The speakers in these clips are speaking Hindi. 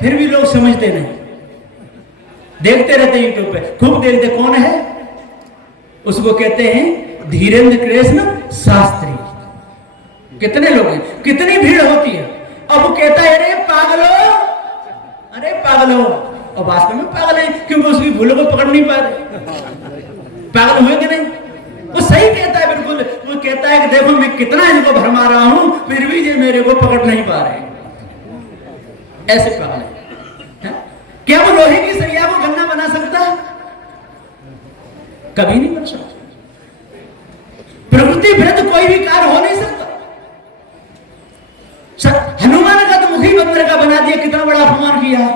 फिर भी लोग समझते नहीं, देखते रहते यूट्यूब पे, खूब देखते। कौन है? उसको कहते हैं धीरेन्द्र कृष्ण शास्त्री। कितने लोग हैं, कितनी भीड़ होती है। अब वो कहता है अरे पागलो, अरे पागलो, और वास्तव में पागल है, क्योंकि उसकी भूलों को पकड़ नहीं पा रहे। पागल हुए कि नहीं? वो सही कहता है बिल्कुल। वो कहता है कि देखो मैं कितना इनको भरमा रहा हूं, फिर भी ये मेरे को पकड़ नहीं पा रहे। ऐसे पागल है। क्या वो लोहे की सरिया को गन्ना बना सकता है? कभी नहीं बन सकता। प्रकृति विरुद्ध कोई भी कार्य हो नहीं सकता। हनुमान का तो मुखी बंदर का बना दिया, कितना बड़ा अपमान किया है।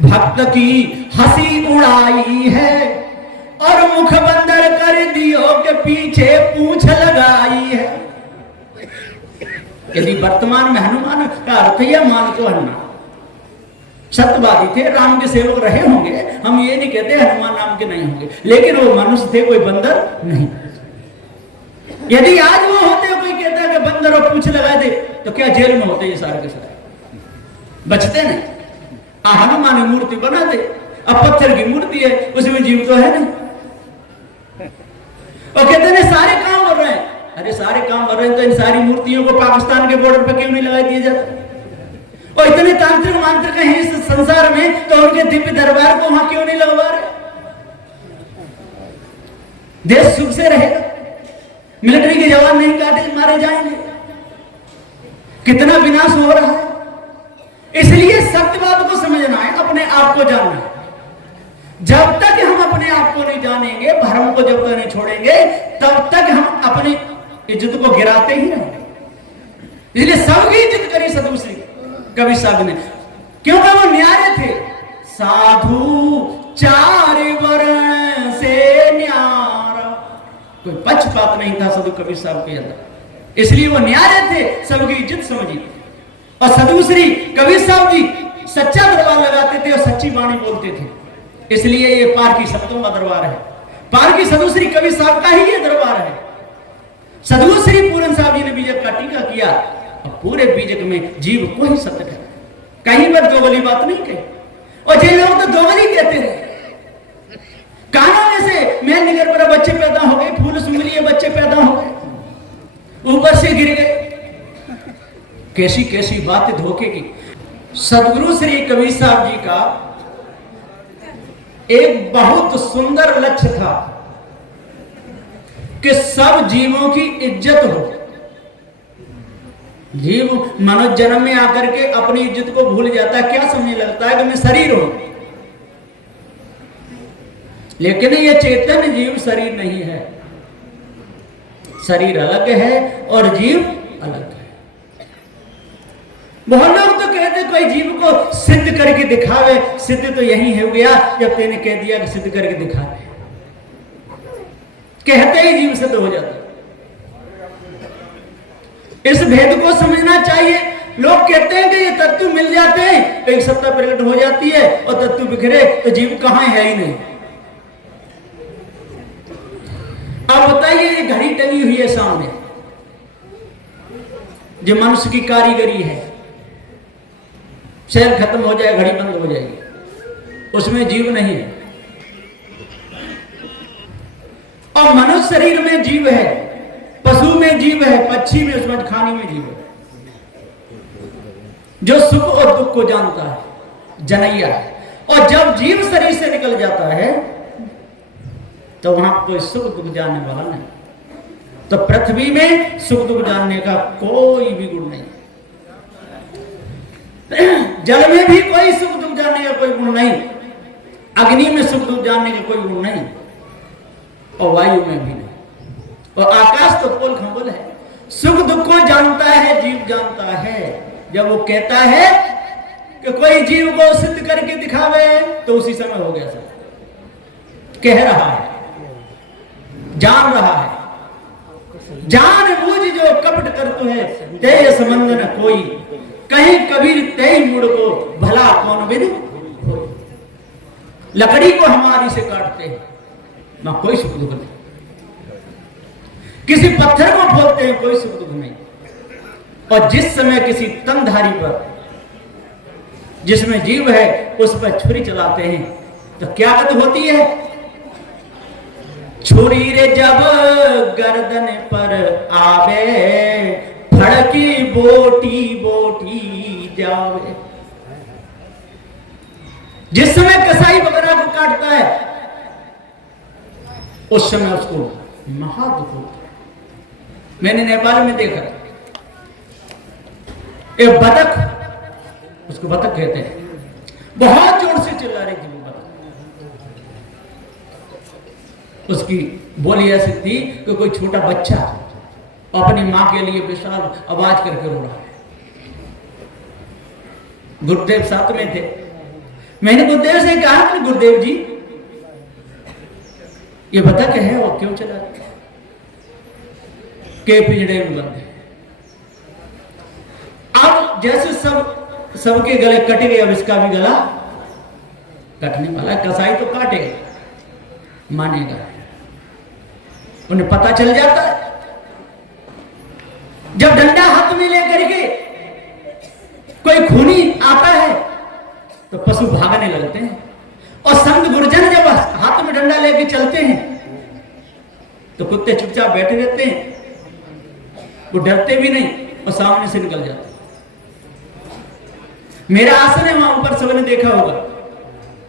भक्त की हंसी उड़ाई है और मुख बंदर कर दियो के पीछे पूंछ लगाई है। यदि वर्तमान में हनुमान का अर्थ यह मान तो हनुमान सत्यवादी थे, राम के सेवक रहे होंगे, हम ये नहीं कहते हनुमान नाम के नहीं होंगे, लेकिन वो मनुष्य थे, कोई बंदर नहीं। यदि आज वो होते, कोई कहता है कि बंदर और पूंछ लगा दे, तो क्या जेल में होते ये सारे के सारे? बचते नहीं। हनुमान मूर्ति बना दे, अब पत्थर की मूर्ति है, उसमें जीव तो है नहीं। और कहते हैं सारे काम कर रहे हैं। अरे सारे काम कर रहे हैं तो इन सारी मूर्तियों को पाकिस्तान के बॉर्डर पर क्यों नहीं लगा दिए जाते? और इतने तांत्रिक मांत्रिक हैं इस संसार में, तो उनके दिव्य दरबार को वहां क्यों नहीं लगवा रहे? देश सुख से रहेगा, मिलिट्री के जवान नहीं काटे मारे जाएंगे। कितना विनाश हो रहा है। इसलिए सत्यवाद को समझना है, अपने आप को जानना है। जब तक हम अपने आप को नहीं जानेंगे, भ्रम को जब तक नहीं छोड़ेंगे, तब तक हम अपनी इज्जत को गिराते ही रहेंगे। इसलिए सबकी इज्जत करी सदूसरी कवि साहब ने, क्योंकि वो न्यारे थे। साधु चार वर्ण से न्यारा, कोई पक्षपात नहीं था साधु कवि साहब के अंदर, इसलिए वो न्यारे थे, सबकी इज्जत समझी। और सदूसरी कवि साहब जी सच्चा दरबार लगाते थे और सच्ची वाणी बोलते थे, इसलिए ये पारकी शब्दों का दरबार है। पारकी सदूसरी कवि साहब का ही ये दरबार है। सदूसरी पूरन साहब जी ने बीजक का टीका किया और पूरे बीजक में जीव को ही सत्य है, कहीं पर दोगली बात नहीं कही। और जे लोग तो दोगली कहते रहे, कानों में से मैल निकल पर बच्चे पैदा हो गए, फूल सूंघ लिए बच्चे पैदा हो गए, ऊपर से गिर गए। कैसी कैसी बातें धोखे की। सदगुरु श्री कबीर साहब जी का एक बहुत सुंदर लक्ष्य था कि सब जीवों की इज्जत हो। जीव मनुष्य जन्म में आकर के अपनी इज्जत को भूल जाता है, क्या समझने लगता है कि मैं शरीर हूं, लेकिन ये चेतन जीव शरीर नहीं है। शरीर अलग है और जीव अलग है। बहुत लोग तो कहते कोई जीव को सिद्ध करके दिखावे, सिद्ध तो यही हो गया जब तेने कह दिया कि सिद्ध करके दिखावे, कहते ही जीव सिद्ध हो जाता। इस भेद को समझना चाहिए। लोग कहते हैं कि ये तत्व मिल जाते हैं तो एक सत्ता प्रकट हो जाती है, और तत्व बिखरे तो जीव कहां है ही नहीं। अब बताइए, ये घड़ी टंगी हुई है सामने, जो मनुष्य की कारीगरी है, शहर खत्म हो जाए घड़ी बंद हो जाएगी, उसमें जीव नहीं है। और मनुष्य शरीर में जीव है, पशु में जीव है, पक्षी में, उसमें खाने में जीव है, जो सुख और दुख को जानता है, जनैया है। और जब जीव शरीर से निकल जाता है तो वहां कोई सुख दुख जानने वाला नहीं। तो पृथ्वी में सुख दुख जानने का कोई भी गुण नहीं, जल में भी कोई सुख दुख जानने का कोई गुण नहीं, अग्नि में सुख दुख जानने का कोई गुण नहीं, और वायु में भी नहीं, और आकाश तो पोल खंबल है। सुख दुख को जानता है, जीव जानता है। जब वो कहता है कि कोई जीव को सिद्ध करके दिखावे, तो उसी समय हो गया सब, कह रहा है, जान रहा है। जान बूझ जो कपट करतु है, तेय संबंध न कोई, कहीं कबीर तेई मुड़ को भला कौन विद। लकड़ी को हमारी से काटते हैं ना, कोई सुख दुख नहीं। किसी पत्थर को फोड़ते हैं, कोई सुख दुख नहीं। और जिस समय किसी तनधारी पर जिसमें जीव है उस पर छुरी चलाते हैं तो क्या गत होती है? छुरी रे जब गर्दन पर आवे, फड़की बोटी बोटी जावे। जिस समय कसाई बकरा को काटता है उस समय उसको महादुख होता है। मैंने नेपाल में देखा एक बतख, उसको बतख कहते हैं, बहुत जोर से चिल्ला रही थी वो बतख। उसकी बोली ऐसी थी कि कोई छोटा बच्चा अपनी मां के लिए विशाल आवाज करके रो रहा है। गुरुदेव साथ में थे। मैंने गुरुदेव से कहा कि गुरुदेव जी ये बतख है और क्यों चला के पिंजड़े में बंद है। अब जैसे सबके गले कट गए, अब इसका भी गला कटने वाला है। कसाई तो काटेगा, मानेगा, उन्हें पता चल जाता है। जब डंडा हाथ में लेकर के कोई खूनी आता है तो पशु भागने लगते हैं, और संत गुरुजन जब हाथ में डंडा लेके चलते हैं तो कुत्ते चुपचाप बैठे रहते हैं, वो डरते भी नहीं और सामने से निकल जाते हैं। मेरा आसन है वहां ऊपर, सबने देखा होगा।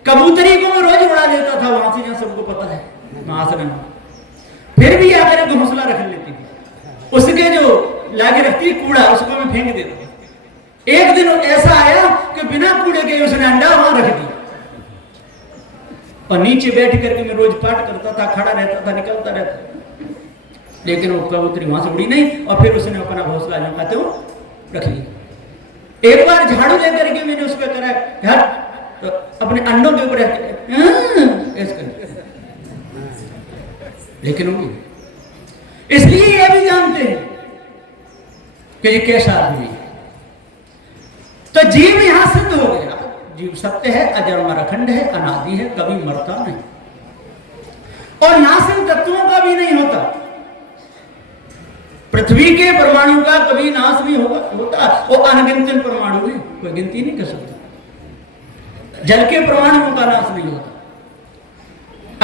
कबूतरी को मैं रोज उड़ा देता था वहां से, जहां सबको पता है आसन है, फिर भी आकर घोंसला रख लेती थी। उसके जो लागे रखती कूड़ा उसको मैं फेंक देता। एक दिन ऐसा आया कि बिना कूड़े के उसने अंडा वहां रख दिया, और नीचे बैठ करके मैं रोज पाठ करता था, खड़ा रहता था, निकलता रहता, लेकिन वो कबूतरी वहां से उड़ी नहीं, और फिर उसने अपना घोंसला जो कहते हो रख लिया। एक बार झाड़ू लेकर के मैंने उस पर करा घर, तो अपने अंडों के ऊपर लेकिन इसलिए ये भी जानते हैं कि ये कैसा आदमी है। तो जीव यहां सिद्ध हो गया, जीव सत्य है, अजन्मा अखंड है, अनादि है, कभी मरता नहीं, और नाशन तत्वों का भी नहीं होता। पृथ्वी के परमाणु का कभी नाश नहीं होता, वो अनगिनत परमाणु है, कोई गिनती नहीं कर सकता। जल के परमाणुओं का नाश नहीं होता,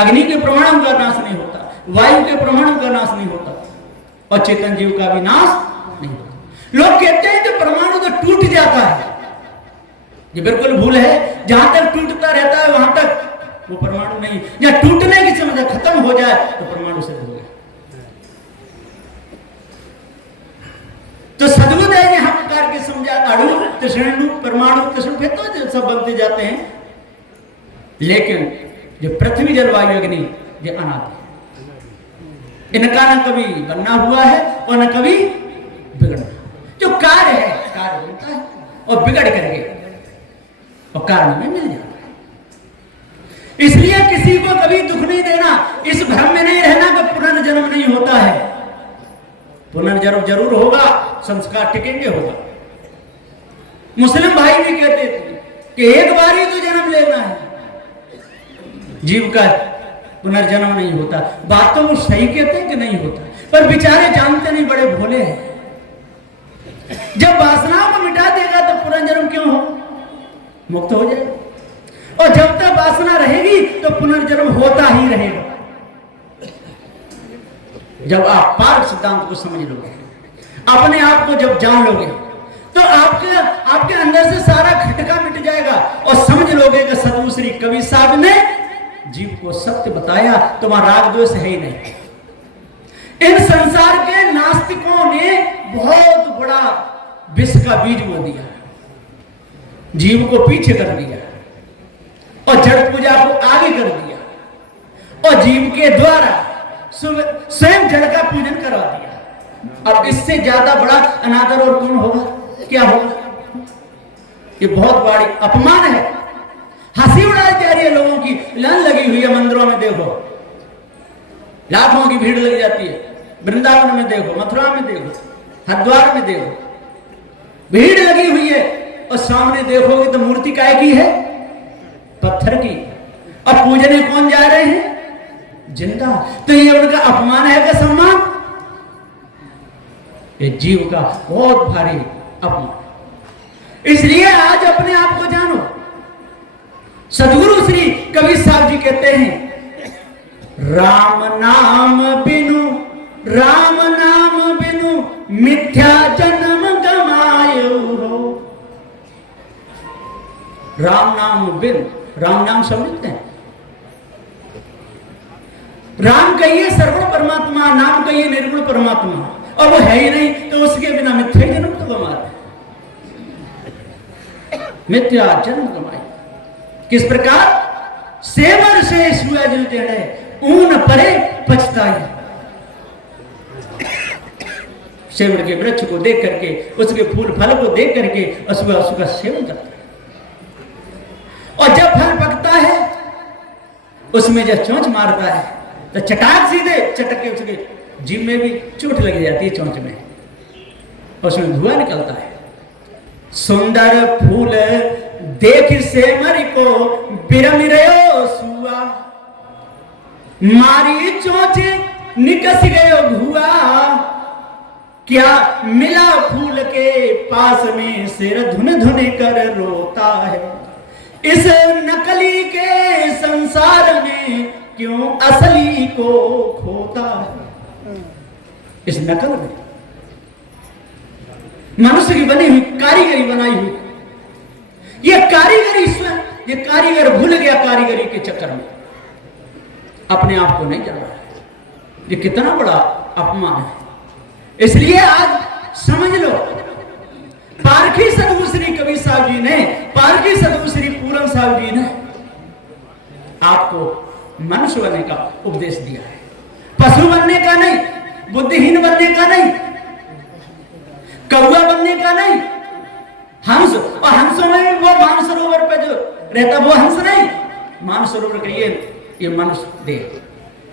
अग्नि के परमाणु का नाश नहीं होता, वायु के परमाणु का नाश नहीं होता, और चेतन जीव का भी नाश नहीं होता। लोग कहते हैं कि परमाणु तो टूट जाता है, ये बिल्कुल भूल है। जहां तक टूटता रहता है वहां तक वो परमाणु नहीं, या टूटने की समय खत्म हो जाए तो परमाणु सिद्ध हो गया। तो सद्बुद्ध यहां प्रकार के समझा, अणु त्रिशणु परमाणु त्रिशणु फिर तो सब बनते जाते हैं, लेकिन जो पृथ्वी जलवायु अग्नि ये अनादि, इनका न कभी बनना हुआ है और न कभी बिगड़ना। जो कार्य है कार्य बनता है और बिगड़ करके और कारण में मिल जाता है। इसलिए किसी को कभी दुख नहीं देना, इस भ्रम में नहीं रहना कि पुनर्जन्म नहीं होता है। पुनर्जन्म जरूर होगा, संस्कार टिकेंगे होगा। मुस्लिम भाई भी कहते थे कि एक बार ही तो जन्म लेना है, जीव का पुनर्जन्म नहीं होता। बात तो वो सही कहते हैं कि नहीं होता, पर बेचारे जानते नहीं, बड़े भोले हैं। जब वासनाओं को मिटा देगा तो पुनर्जन्म क्यों हो, मुक्त हो जाएगा। और जब तक वासना रहेगी तो पुनर्जन्म होता ही रहेगा। जब आप पार्थ सिद्धांत को समझ लोगे, अपने आप को जब जान लोगे, तो आपके अंदर से सारा खटका मिट जाएगा, और समझ लोगे कि सतगुरु श्री कबीर साहब ने जीव को सत्य बताया, तो वहां राग द्वेष है ही नहीं। इन संसार के नास्तिकों ने बहुत बड़ा विष का बीज बो दिया, जीव को पीछे कर दिया और जड़ पूजा को आगे कर दिया, और जीव के द्वारा स्वयं जड़ का पूजन करवा दिया। अब इससे ज्यादा बड़ा अनादर और कौन होगा, क्या होगा? ये बहुत बड़ी अपमान है। हंसी उड़ाई जा रही है लोगों की, लाइन लगी हुई है मंदिरों में, देखो लाखों की भीड़ लग जाती है। वृंदावन में देखो, मथुरा में देखो, हरिद्वार में देखो, भीड़ लगी हुई है, और सामने देखोगे तो मूर्ति काय की है, पत्थर की, और पूजने कौन जा रहे हैं, जिंदा। तो ये उनका अपमान है का सम्मान? ये जीव का बहुत भारी अपमान। इसलिए आज अपने आप को जानो। सदगुरु श्री कबीर साहब जी कहते हैं, राम नाम बिनु मिथ्या जन्म गमायो हो। राम नाम बिनु, राम नाम समझते हैं? राम कहिए सर्वण परमात्मा, नाम कहिए निर्गुण परमात्मा, और वो है ही नहीं तो उसके बिना मिथ्या जन्म तो गमा रहे, मिथ्या जन्म गमाए। किस प्रकार? सेवर से हुआ जो जड़े ऊन परे पछताई। सेवर के वृक्ष को देख करके, उसके फूल फल को देख करके उसका सेवन करता है, और जब फल पकता है उसमें जब चोंच मारता है तो चटाक सीधे चटक के उसके जीभ में भी चोट लग जाती है, चोंच में, उसमें धुआं निकलता है। सुंदर फूल देख से मरी को बिरम रयो सुआ, मारी चोंच निकस गयो धुआ। क्या मिला फूल के पास में, सिर धुन धुन कर रोता है। इस नकली के संसार में क्यों असली को खोता है। इस नकल में मनुष्य की बनी हुई कारीगरी बनाई हुई, ये कारीगरी स्वयं, ये कारीगर भूल गया कारीगरी के चक्कर में, अपने आप को नहीं जान रहा है। ये कितना बड़ा अपमान है। इसलिए आज समझ लो, पारखी सदगुरु श्री कबीर साहब जी ने, पारखी सदगुरु श्री पूरन साहब जी ने आपको मनुष्य बनने का उपदेश दिया है, पशु बनने का नहीं, बुद्धिहीन बनने का नहीं, कौवा बनने का नहीं, हंस। और हंसों में भी वो मानसरोवर पे जो रहता वो हंस नहीं, मानसरोवर का ये मनुष्य देह,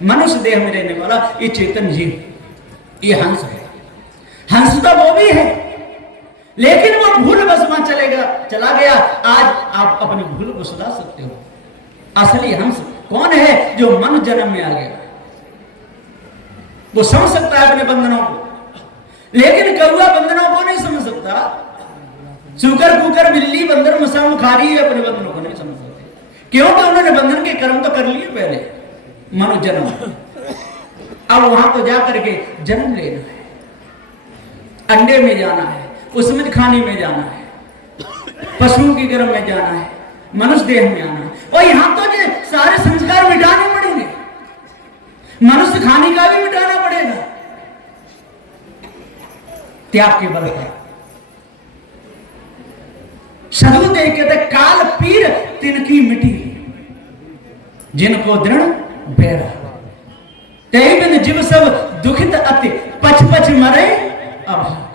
मनुष्य देह में रहने वाला ये चेतन जीव, ये हंस है। हंस तो वो भी है, लेकिन वो भूल बस वहां चला गया। आज आप अपनी भूल को सुधार सकते हो। असली हंस कौन है? जो मनुष्य जन्म में आ गया, वो समझ सकता है अपने बंधनों को, लेकिन कौवा बंधनों को नहीं समझ सकता। सुकर कुकर बिल्ली बंदर मसा मुखारी अपने बंधनों को नहीं समझ सकते, क्योंकि उन्होंने बंधन के कर्म तो कर लिए पहले, मनुष्य जन्म। अब वहां तो जाकर के जन्म लेना है, अंडे में जाना है, उसमें खाने में जाना है, पशुओं की गर्भ में जाना है, मनुष्य देह में आना है। और यहां तो जो सारे संस्कार मिटाने पड़ेंगे, मनुष्य खाने का भी मिटाना पड़ेगा, त्याग के बल पर। सदगुरु देव कहते काल पीर तिनकी मिटी, जिनको दृढ़ बेरा, तेई बिन जीव सब दुखित अति, पच पच मरे अभाग।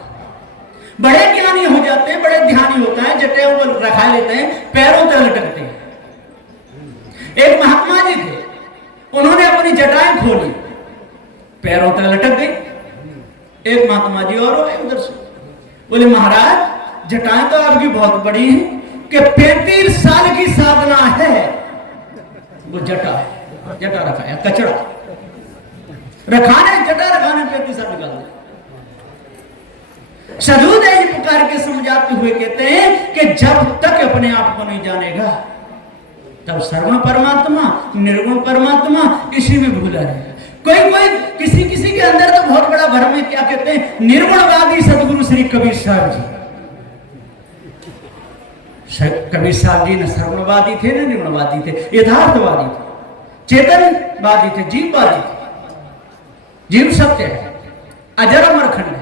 बड़े ज्ञानी हो जाते हैं, बड़े ध्यानी होता है, जटाओं को रखा लेते हैं, पैरों तक लटकते हैं। एक महात्मा जी थे, उन्होंने अपनी जटाएं खोली, पैरों तक लटक गई। एक महात्मा जी और आए उधर से, बोले महाराज जटाएं तो आपकी बहुत बड़ी हैं, कि 35 साल की साधना है। वो जटा है, जटा रखा है, कचड़ा रखाने, जटा रखाने 35 साल निकाल दिया। सदगुरु देव पुकार के समझाते हुए कहते हैं कि जब तक अपने आप को नहीं जानेगा, तब सर्वण परमात्मा, निर्गुण परमात्मा इसी में भूला रहेगा। कोई किसी के अंदर तो बहुत बड़ा भ्रम है, क्या कहते हैं, निर्गुणवादी सदगुरु श्री कबीर साहब जी। कबीर साहब जी न सर्वणवादी थे न निर्गुणवादी थे, यथार्थवादी थे, चेतनवादी थे, जीववादी थे। जीव सत्य है, अजर अमर खंड है।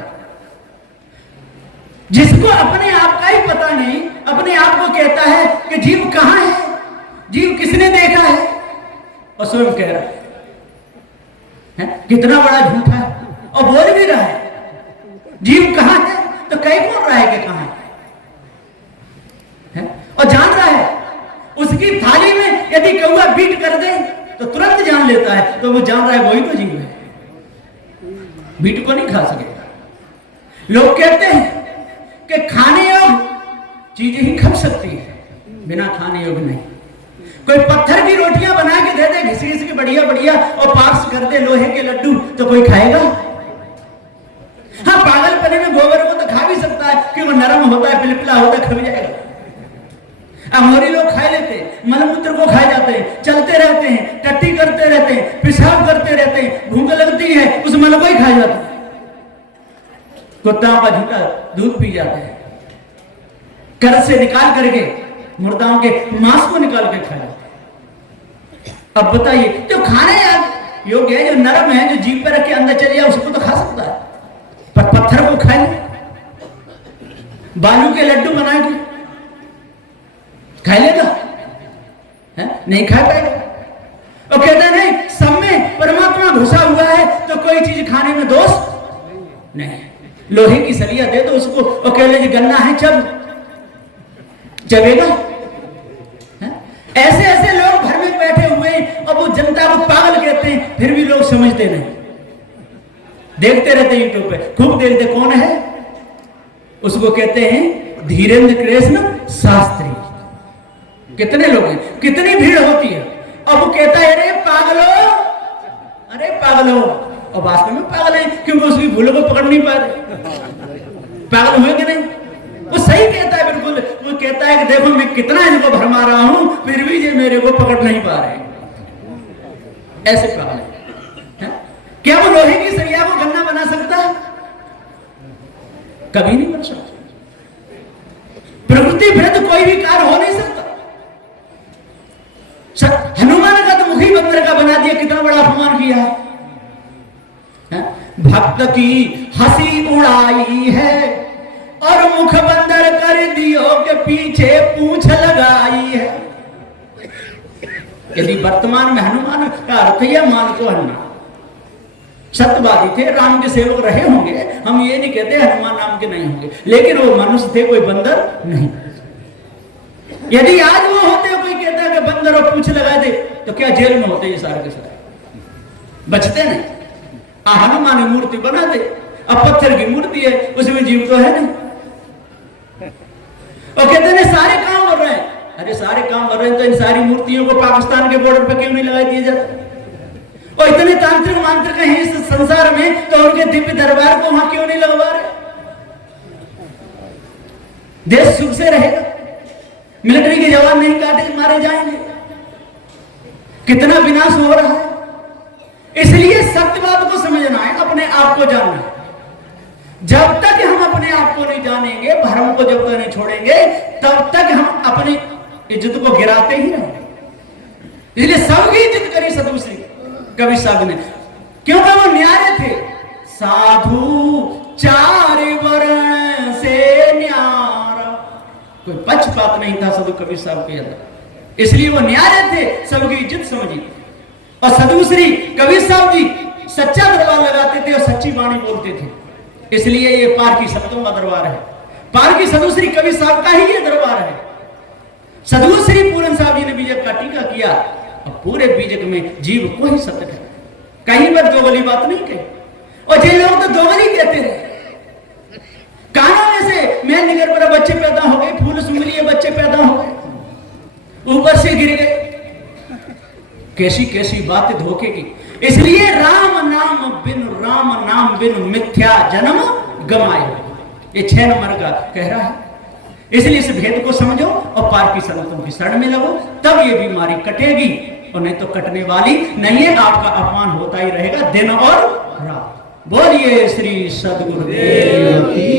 जिसको अपने आप का ही पता नहीं, अपने आप को कहता है कि जीव कहां है, जीव किसने देखा है, और स्वयं कह रहा है। कितना बड़ा झूठा है, और बोल भी रहा है जीव कहां है, तो कहीं कौन रहा है कि कहां है, और जान रहा है। उसकी थाली में यदि कौवा बीट कर दे तो तुरंत जान लेता है, तो वो जान रहा है वही तो जीव है, बीट को नहीं खा सकेगा। लोग कहते हैं कि खाने योग चीजें ही खा सकती है, बिना खाने योग नहीं। कोई पत्थर की रोटियां बना के दे दे घिस घिस के बढ़िया बढ़िया, और पास कर दे लोहे के लड्डू, तो कोई खाएगा? हाँ, पागलपने में गोबर को तो खा भी सकता है कि वो नरम होता है, पिलपिला होता है, खब जाएगा। अमोरी लोग खा लेते हैं, मलमूत्र को खा जाते हैं, चलते रहते हैं, टट्टी करते रहते हैं, पेशाब करते रहते हैं, भूख लगती है उस मल को ही खा जाते हैं। कुत्ताओं का झूठा दूध पी जाते हैं, कर से निकाल करके मुर्दाओं के मांस को निकाल के खा जाते हैं। अब बताइए, जो खाने योग्य है, जो नरम है, जो जीभ पे रख के अंदर चले जाए उसको तो खा सकता है, पर पत्थर को खाए, बालू के लड्डू बना के खा लेगा? नहीं खा पाएगा। और कहता है नहीं, सब में परमात्मा घुसा हुआ है तो कोई चीज खाने में दोष नहीं। लोहे की सलिया दे दो उसको और कह ले जी गन्ना है, चबेगा? ऐसे ऐसे लोग घर में बैठे हुए और वो जनता को पागल कहते हैं, फिर भी लोग समझते नहीं, देखते रहते हैं यूट्यूब पे, खूब देखते। कौन है? उसको कहते हैं धीरेन्द्र कृष्ण शास्त्री। कितने लोग हैं, कितनी भीड़ होती है। अब वो कहता है अरे पागलो, अरे पागलो, और वास्तव में पागल है क्योंकि उसकी भूलों को पकड़ नहीं पा रहे। पागल हुए कि नहीं? वो सही कहता है बिल्कुल। वो कहता है कि देखो मैं कितना इनको भरमा रहा हूं फिर भी ये मेरे को पकड़ नहीं पा रहे। ऐसे पागल है। क्या वो लोहे की सरिया को गन्ना बना सकता है? कभी नहीं बन सकता। प्रकृति विरुद्ध कोई भी कार्य हो नहीं सकता। हनुमान का तो मुखी बंदर का बना दिया, कितना बड़ा अपमान किया है। भक्त की हंसी उड़ाई है और मुख बंदर कर दियो के पीछे पूंछ लगाई है। यदि वर्तमान में हनुमान का अर्थ यह मान तो हनुमान सत्यवादी थे, राम के सेवक रहे होंगे, हम ये नहीं कहते हनुमान नाम के नहीं होंगे, लेकिन वो मनुष्य थे, कोई बंदर नहीं। यदि आज वो होते, कोई कहता है कि बंदर और पूंछ लगा दे, तो क्या जेल में होते ये सारे के सारे? बचते नहीं। हनुमान की मूर्ति बना दे, अब पत्थर की मूर्ति है, उसमें जीव तो है नहीं। और कहते हैं सारे काम कर रहे हैं। अरे सारे काम कर रहे हैं तो इन सारी मूर्तियों को पाकिस्तान के बॉर्डर पे क्यों नहीं लगा दिया जाता? और इतने तांत्रिक मांत्रिक हैं इस संसार में, तो उनके दिव्य दरबार को वहां क्यों नहीं लगवा रहे? देश सुख से रहेगा, मिलिट्री के जवान नहीं काटे मारे जाएंगे, कितना विनाश हो रहा है। इसलिए सत्यवाद को समझना है, अपने आप को जानना है। जब तक हम अपने आप को नहीं जानेंगे, भ्रम को जब तक नहीं छोड़ेंगे, तब तक हम अपनी इज्जत को गिराते ही रहेंगे। इसलिए सबकी इज्जत करी सदुश्री कवि साहब ने, क्योंकि वो न्यारे थे। साधु चार वर्ण से न्यारा, कोई पक्षपात नहीं था साधु कवि साहब के अंदर, इसलिए वो न्यारे थे, सबकी इज्जत समझी। और सदुश्री कवि साहब जी सच्चा दरबार लगाते थे और सच्ची वाणी बोलते थे, इसलिए ये पार की संतों का दरबार है। पार की सदुश्री कवि साहब का ही ये दरबार है। सदुश्री पूरन साहब जी ने बीजक का टीका किया और पूरे बीजक में जीव को ही सत्य है, कहीं पर दोगली बात नहीं कही। और ये लोग तो दोगली कहते रहे, कानों में से मैं निगर पर बच्चे पैदा हो गए, फूल सुंगलिए बच्चे पैदा हो गए, ऊपर से गिर गए। कैसी कैसी बातें धोखे की। इसलिए राम नाम बिन मिथ्या जन्म गमाए, ये 6 नंबर का कह रहा है। इसलिए इस भेद को समझो और पार की संतों की शरण में लगो, तब ये बीमारी कटेगी, और नहीं तो कटने वाली नहीं है। आपका अपमान होता ही रहेगा दिन और रात। बोलिए श्री सद्गुरुदेव की।